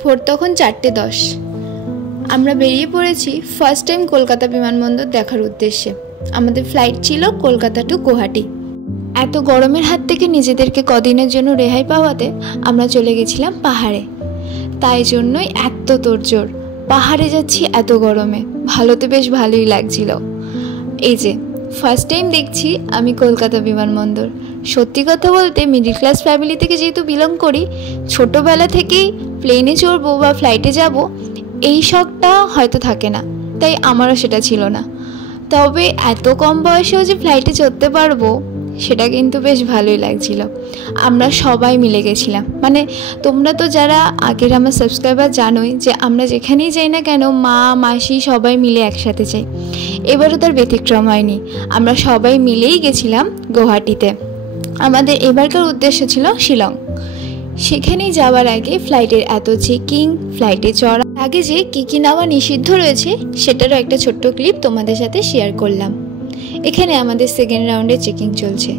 ভোর তখন 4:10। আমরা বেরিয়ে পড়েছি ফার্স্ট টাইম কলকাতা বিমানবন্দর দেখার উদ্দেশ্যে। আমাদের ফ্লাইট ছিল কলকাতা টু গুয়াহাটি। এত গরমের হাত থেকে নিজেদেরকে কদিনের জন্য রেহাই পাওয়াতে আমরা চলে গেছিলাম পাহাড়ে। তাই জন্যই এত তোড়জোড়, পাহাড়ে যাচ্ছি এত গরমে। ভালো তো বেশ ভালোই লাগছিল। এই যে ফার্স্ট টাইম দেখছি আমি কলকাতা বিমানবন্দর। সত্যি কথা বলতে মিডল ক্লাস ফ্যামিলি থেকে যেহেতু বিলং করি, ছোটোবেলা থেকেই প্লেনে চড়বো বা ফ্লাইটে যাব এই শখটা হয়তো থাকে না, তাই আমারও সেটা ছিল না। তবে এত কম বয়সেও যে ফ্লাইটে চড়তে পারবো সেটা কিন্তু বেশ ভালোই লাগছিল। আমরা সবাই মিলে গেছিলাম, মানে তোমরা তো যারা আগের আমার সাবস্ক্রাইবার জানোই যে আমরা যেখানেই যাই না কেন মা মাসি সবাই মিলে একসাথে যাই। এবারও তার ব্যতিক্রম হয়নি, আমরা সবাই মিলেই গেছিলাম গুয়াহাটিতে। আমাদের এবারকার উদ্দেশ্য ছিল শিলং। সেখানে যাওয়ার আগে ফ্লাইটের এত চেকিং, ফ্লাইটে চড়ার আগে যে কী নেওয়া নিষিদ্ধ রয়েছে সেটারও একটা ছোট্ট ক্লিপ তোমাদের সাথে শেয়ার করলাম। এখানে আমাদের সেকেন্ড রাউন্ডে চেকিং চলছে।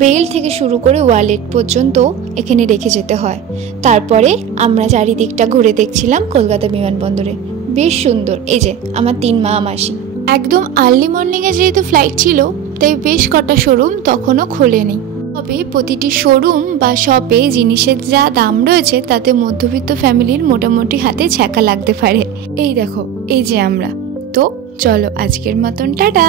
বেল থেকে শুরু করে ওয়ালেট পর্যন্ত এখানে রেখে যেতে হয়। তারপরে আমরা চারিদিকটা ঘুরে দেখছিলাম কলকাতা বিমানবন্দরে। বেশ সুন্দর। এই যে আমার 3 মা মাসি। একদম আর্লি মর্নিংয়ে যেহেতু ফ্লাইট ছিল তাই বেশ কটা শোরুম তখনও খোলেনি। তবে প্রতিটি শোরুম বা শপে জিনিসের যা দাম রয়েছে তাতে মধ্যবিত্ত ফ্যামিলির মোটামুটি হাতে ছ্যাঁকা লাগতে পারে। এই দেখো, এই যে আমরা। তো চলো আজকের মতন টাটা।